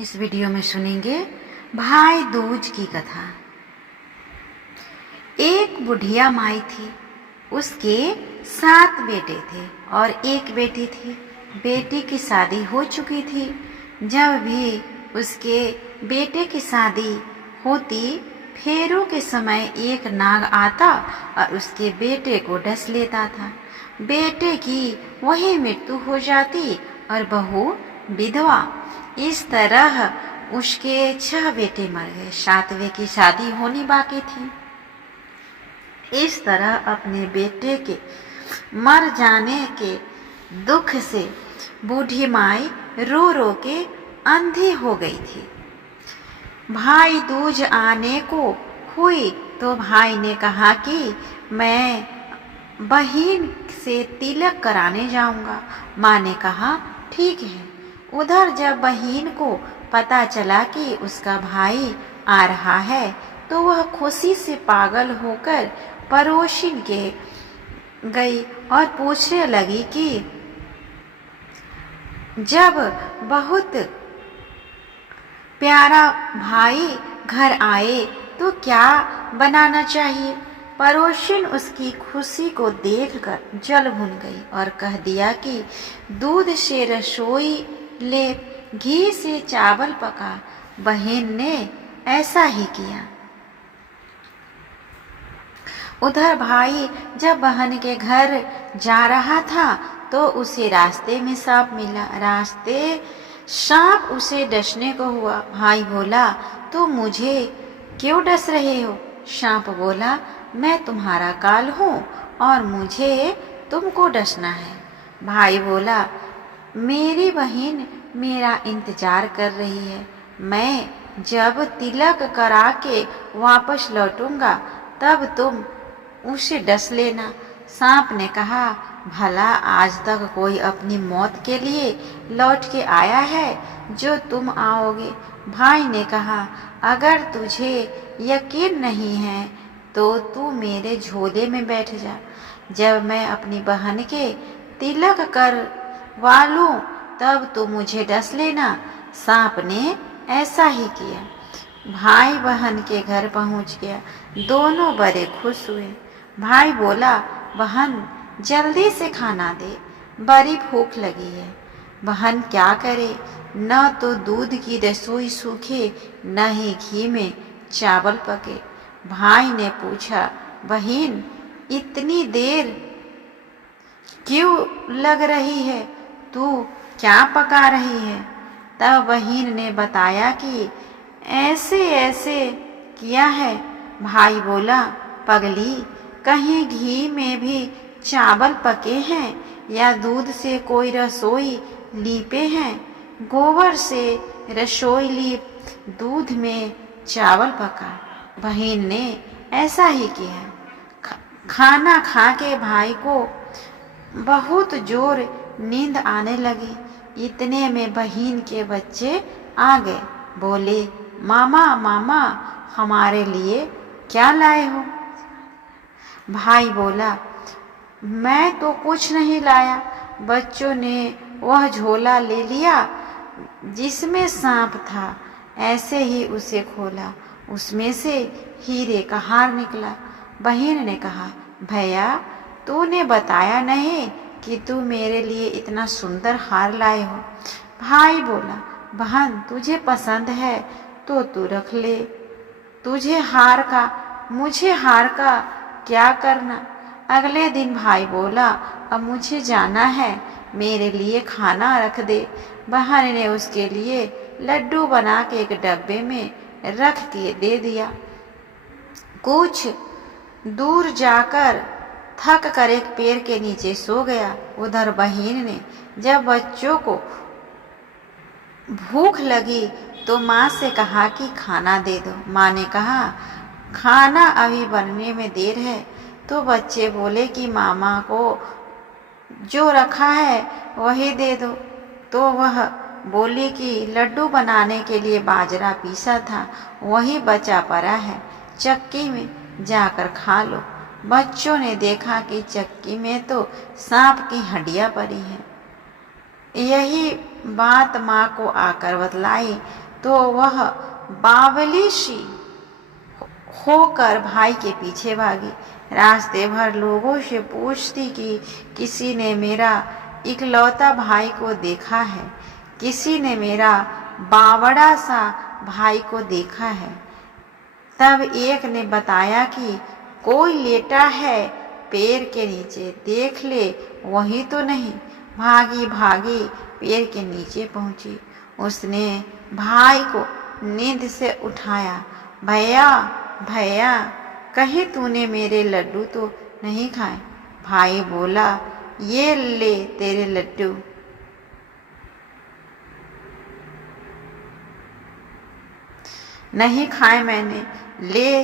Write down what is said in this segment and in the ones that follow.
इस वीडियो में सुनेंगे भाई दूज की कथा। एक बुढ़िया माई थी, उसके 7 बेटे थे और एक बेटी थी। बेटी की शादी हो चुकी थी। जब भी उसके बेटे की शादी होती, फेरों के समय एक नाग आता और उसके बेटे को डस लेता था। बेटे की वही मृत्यु हो जाती और बहू विधवा। इस तरह उसके 6 बेटे मर गए। 7वें की शादी होनी बाकी थी। इस तरह अपने बेटे के मर जाने के दुख से बूढ़ी माई रो रो के अंधी हो गई थी। भाई दूज आने को हुई तो भाई ने कहा कि मैं बहन से तिलक कराने जाऊंगा। माँ ने कहा ठीक है। उधर जब बहन को पता चला कि उसका भाई आ रहा है तो वह खुशी से पागल होकर पड़ोसिन के गई और पूछने लगी कि जब बहुत प्यारा भाई घर आए तो क्या बनाना चाहिए। पड़ोसिन उसकी खुशी को देखकर जल भुन गई और कह दिया कि दूध से रसोई ले, घी से चावल पका। बहन ने ऐसा ही किया। उधर भाई जब बहन के घर जा रहा था तो उसे रास्ते में सांप मिला। सांप उसे डसने को हुआ। भाई बोला, तो मुझे क्यों डस रहे हो? सांप बोला, मैं तुम्हारा काल हूँ और मुझे तुमको डसना है। भाई बोला, मेरी बहन मेरा इंतजार कर रही है। मैं जब तिलक करा के वापस लौटूंगा तब तुम उसे डस लेना। सांप ने कहा, भला आज तक कोई अपनी मौत के लिए लौट के आया है जो तुम आओगे? भाई ने कहा, अगर तुझे यकीन नहीं है तो तू मेरे झोले में बैठ जा। जब मैं अपनी बहन के तिलक करवा लूं तब तू मुझे डस लेना। सांप ने ऐसा ही किया। भाई बहन के घर पहुंच गया। दोनों बड़े खुश हुए। भाई बोला, बहन जल्दी से खाना दे, बड़ी भूख लगी है। बहन क्या करे, न तो दूध की रसोई सूखे न ही घी में चावल पके। भाई ने पूछा, बहन इतनी देर क्यों लग रही है, तू क्या पका रही है? तब बहन ने बताया कि ऐसे ऐसे किया है। भाई बोला, पगली, कहीं घी में भी चावल पके हैं या दूध से कोई रसोई लीपे हैं? गोबर से रसोई लीप, दूध में चावल पका। बहन ने ऐसा ही किया। खाना खा के भाई को बहुत जोर नींद आने लगी। इतने में बहन के बच्चे आ गए। बोले, मामा मामा हमारे लिए क्या लाए हो? भाई बोला, मैं तो कुछ नहीं लाया। बच्चों ने वह झोला ले लिया जिसमें सांप था। ऐसे ही उसे खोला, उसमें से हीरे का हार निकला। बहन ने कहा, भैया तूने बताया नहीं कि तू मेरे लिए इतना सुंदर हार लाए हो। भाई बोला, बहन तुझे पसंद है तो तू रख ले। मुझे हार का क्या करना? अगले दिन भाई बोला, अब मुझे जाना है, मेरे लिए खाना रख दे। बहन ने उसके लिए लड्डू बना के एक डब्बे में रख के दे दिया। कुछ दूर जाकर थक कर एक पेड़ के नीचे सो गया। उधर बहन ने जब बच्चों को भूख लगी तो माँ से कहा कि खाना दे दो। माँ ने कहा, खाना अभी बनने में देर है। तो बच्चे बोले कि मामा को जो रखा है वही दे दो। तो वह बोली कि लड्डू बनाने के लिए बाजरा पीसा था, वही बचा पड़ा है, चक्की में जाकर खा लो। बच्चों ने देखा कि चक्की में तो सांप की हड्डियां पड़ी हैं। यही बात माँ को आकर बतलाई तो वह बावली सी होकर भाई के पीछे भागी। रास्ते भर लोगों से पूछती कि किसी ने मेरा इकलौता भाई को देखा है, किसी ने मेरा बावड़ा सा भाई को देखा है। तब एक ने बताया कि कोई लेटा है पेड़ के नीचे, देख ले वही तो नहीं। भागी भागी पेड़ के नीचे पहुंची। उसने भाई को नींद से उठाया। भैया भैया, कहीं तूने मेरे लड्डू तो नहीं खाए? भाई बोला, ये ले तेरे लड्डू। नहीं खाए मैंने, ले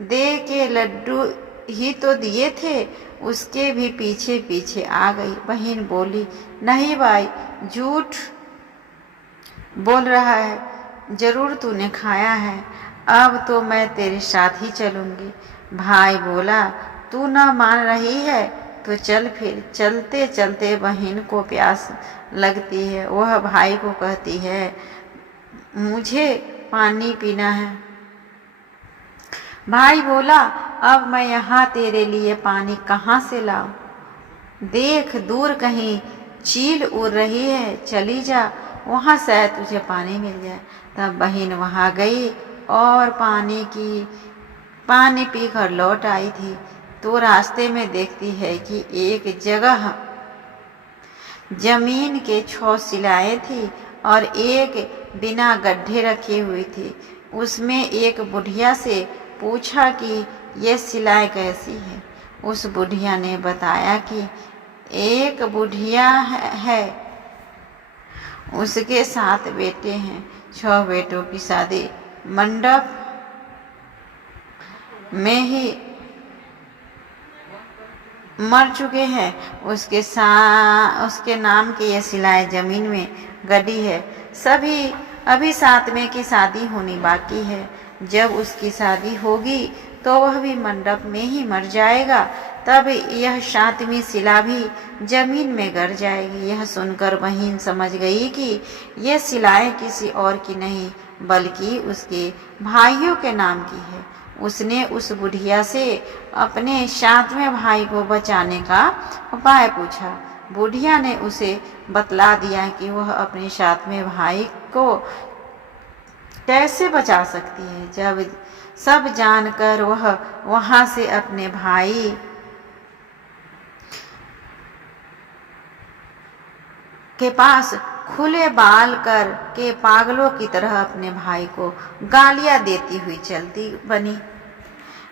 दे के लड्डू ही तो दिए थे। उसके भी पीछे पीछे आ गई। बहन बोली, नहीं भाई, झूठ बोल रहा है, जरूर तूने खाया है। अब तो मैं तेरे साथ ही चलूंगी। भाई बोला, तू ना मान रही है तो चल फिर। चलते चलते बहन को प्यास लगती है। वह भाई को कहती है, मुझे पानी पीना है। भाई बोला, अब मैं यहाँ तेरे लिए पानी कहाँ से लाऊं? देख दूर कहीं चील उड़ रही है, चली जा, वहाँ शायद तुझे पानी मिल जाए। तब बहन वहाँ गई और पानी पीकर लौट आई थी। तो रास्ते में देखती है कि एक जगह जमीन के 6 शिलाएं थी और एक बिना गड्ढे रखी हुई थी। उसमें एक बुढ़िया से पूछा कि ये शिलाएं कैसी है। उस बुढ़िया ने बताया कि एक बुढ़िया है, उसके 7 बेटे हैं। 6 बेटों की शादी मंडप में ही मर चुके हैं। उसके नाम की यह शिलाएं जमीन में गड़ी है। अभी 7वें की शादी होनी बाकी है। जब उसकी शादी होगी तो वह भी मंडप में ही मर जाएगा। तब यह 7वीं शिला भी जमीन में गिर जाएगी। यह सुनकर बहन समझ गई कि यह शिलाएं किसी और की नहीं बल्कि उसके भाइयों के नाम की है। उसने उस बुढ़िया से अपने 7वें भाई को बचाने का उपाय पूछा। बुढ़िया ने उसे बतला दिया कि वह अपने 7वें भाई को कैसे बचा सकती है। जब सब जानकर वह वहां से अपने भाई के पास खुले बाल कर के पागलों की तरह अपने भाई को गालियां देती हुई चलती बनी।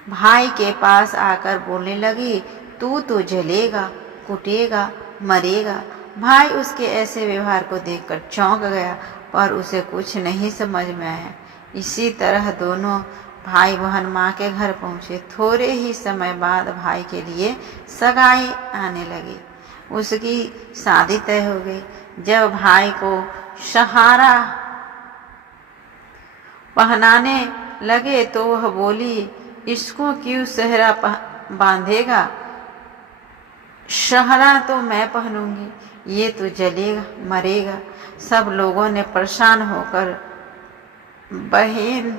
भाई के पास आकर बोलने लगी, तू तो जलेगा, कुटेगा, मरेगा। भाई उसके ऐसे व्यवहार को देखकर चौंक गया, पर उसे कुछ नहीं समझ में आया। इसी तरह दोनों भाई बहन माँ के घर पहुँचे। थोड़े ही समय बाद भाई के लिए सगाई आने लगी। उसकी शादी तय हो गई। जब भाई को सहारा पहनाने लगे तो वह बोली, इसको क्यों सहरा बांधेगा? सहरा तो मैं पहनूंगी, ये तो जलेगा, मरेगा। सब लोगों ने परेशान होकर बहन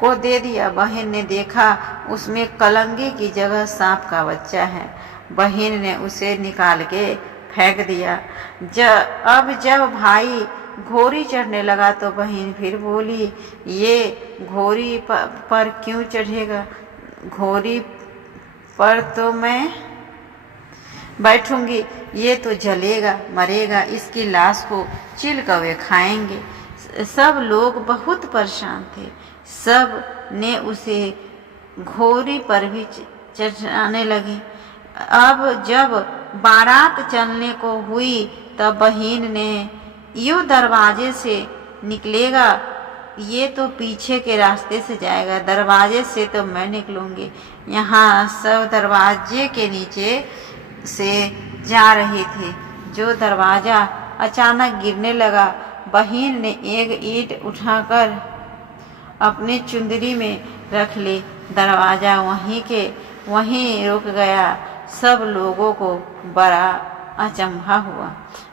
को दे दिया। बहन ने देखा उसमें कलंगी की जगह सांप का बच्चा है। बहन ने उसे निकाल के फेंक दिया। जब भाई घोड़ी चढ़ने लगा तो बहन फिर बोली, ये घोड़ी पर क्यों चढ़ेगा? घोड़ी पर तो मैं बैठूंगी, ये तो जलेगा, मरेगा, इसकी लाश को चिल कौवे खाएंगे। सब लोग बहुत परेशान थे। सब ने उसे घोड़ी पर भी चढ़ाने लगे। अब जब बारात चलने को हुई तब बहन ने, यूँ दरवाजे से निकलेगा, ये तो पीछे के रास्ते से जाएगा, दरवाजे से तो मैं निकलूंगी। यहाँ सब दरवाजे के नीचे से जा रहे थे। जो दरवाज़ा अचानक गिरने लगा। बहन ने एक ईंट उठाकर अपनी चुंदरी में रख ली। दरवाज़ा वहीं रुक गया। सब लोगों को बड़ा अचंभा हुआ।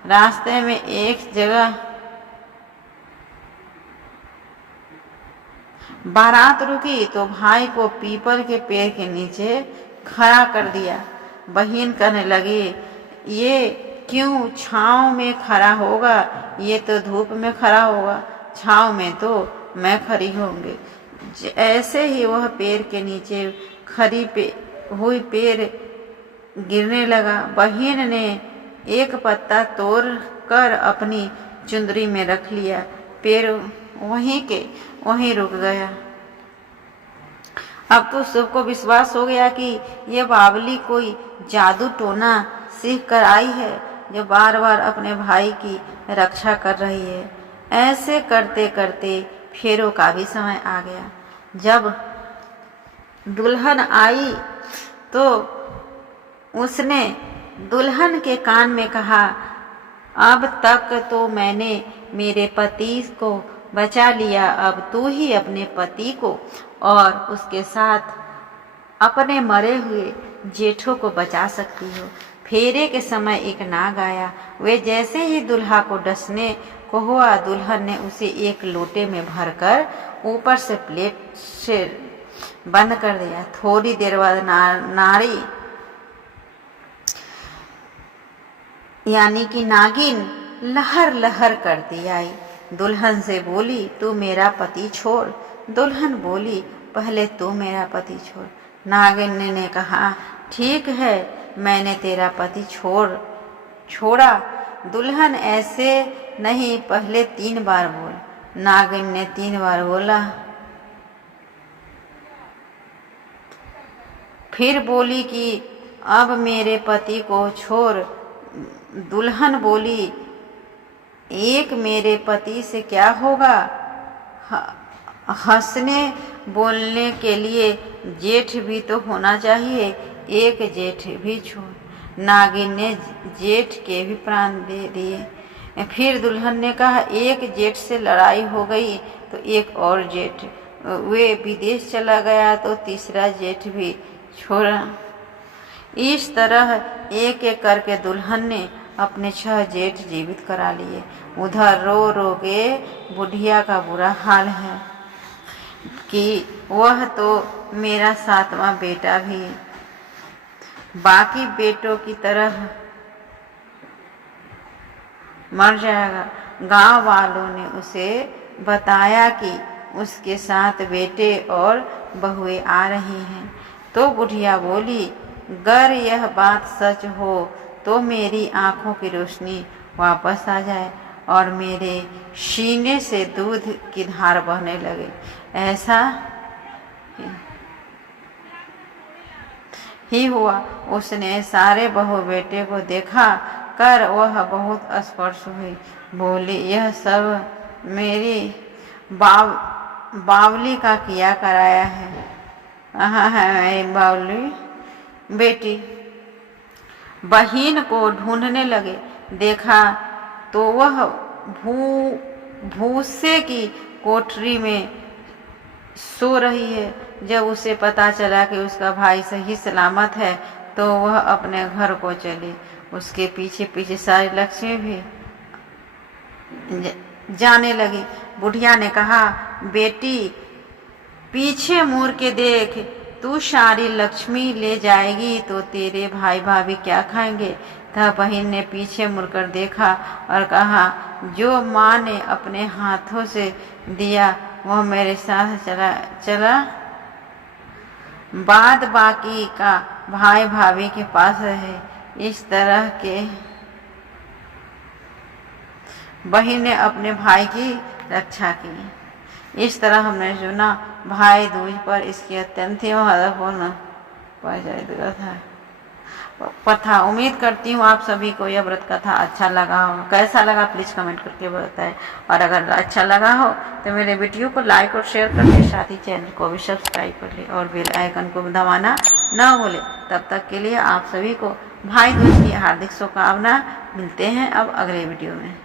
रास्ते में एक जगह बारात रुकी तो भाई को पीपल के पेड़ के नीचे खड़ा कर दिया। बहन कहने लगी, ये क्यों छांव में खड़ा होगा, ये तो धूप में खड़ा होगा, छांव में तो मैं खड़ी होंगी। ऐसे ही वह पेड़ के नीचे खड़ी हुई पेड़ गिरने लगा। बहन ने एक पत्ता तोड़ कर अपनी चुंदरी में रख लिया। पेड़ वहीं के वहीं रुक गया। अब तो सबको विश्वास हो गया कि यह बावली कोई जादू टोना सीख कर आई है, जो बार बार अपने भाई की रक्षा कर रही है। ऐसे करते करते फेरों का भी समय आ गया। जब दुल्हन आई तो उसने दुल्हन के कान में कहा, अब तक तो मैंने मेरे पति को बचा लिया, अब तू ही अपने पति को और उसके साथ अपने मरे हुए जेठों को बचा सकती हो। फेरे के समय एक नाग आया। वे जैसे ही दुल्हा को डसने को हुआ, दुल्हन ने उसे एक लोटे में भरकर ऊपर से प्लेट से बंद कर दिया। थोड़ी देर बाद नारी यानी कि नागिन लहर लहर करती आई। दुल्हन से बोली, तू मेरा पति छोड़। दुल्हन बोली, पहले तू मेरा पति छोड़। नागिन ने कहा, ठीक है, मैंने तेरा पति छोड़ा। दुल्हन, ऐसे नहीं, पहले 3 बार बोल। नागिन ने 3 बार बोला। फिर बोली कि अब मेरे पति को छोड़। दुल्हन बोली, एक मेरे पति से क्या होगा, हंसने बोलने के लिए जेठ भी तो होना चाहिए, एक जेठ भी छोड़। नागिन ने जेठ के भी प्राण दे दिए। फिर दुल्हन ने कहा, एक जेठ से लड़ाई हो गई तो एक और जेठ, वे विदेश चला गया तो तीसरा जेठ भी छोड़ा। इस तरह एक एक करके दुल्हन ने अपने 6 जेठ जीवित करा लिए। उधर रो रो के बुढ़िया का बुरा हाल है कि वह तो मेरा 7वां बेटा भी बाकी बेटों की तरह मर जाएगा। गांव वालों ने उसे बताया कि उसके 7 बेटे और बहुएं आ रही हैं। तो बुढ़िया बोली, अगर यह बात सच हो तो मेरी आंखों की रोशनी वापस आ जाए और मेरे सीने से दूध की धार बहने लगे। ऐसा ही हुआ। उसने सारे बहू बेटे को देखा कर वह बहुत स्पर्श हुई। बोली, यह सब मेरी बावली का किया कराया है। कहाँ है मेरी बावली बेटी? बहन को ढूंढने लगे। देखा तो वह भूसे की कोठरी में सो रही है। जब उसे पता चला कि उसका भाई सही सलामत है तो वह अपने घर को चली। उसके पीछे पीछे सारी लक्ष्मी भी जाने लगी। बुढ़िया ने कहा, बेटी पीछे मुड़ के देख, तू सारी लक्ष्मी ले जाएगी तो तेरे भाई भाभी क्या खाएंगे? तब बहन ने पीछे मुड़कर देखा और कहा, जो माँ ने अपने हाथों से दिया वह मेरे साथ चला बाद बाकी का भाई भाभी के पास है। इस तरह के बहन ने अपने भाई की रक्षा की। इस तरह हमने सुना भाई दूज पर इसकी अत्यंत ही महत्वपूर्ण कथा। उम्मीद करती हूँ आप सभी को यह व्रत कथा अच्छा लगा हो। कैसा लगा प्लीज़ कमेंट करके बताएं, और अगर अच्छा लगा हो तो मेरे वीडियो को लाइक और शेयर कर ले, साथ ही चैनल को भी सब्सक्राइब कर ले और बेल आइकन को दबाना न भूले। तब तक के लिए आप सभी को भाई दूज की हार्दिक शुभकामना। मिलते हैं अब अगले वीडियो में।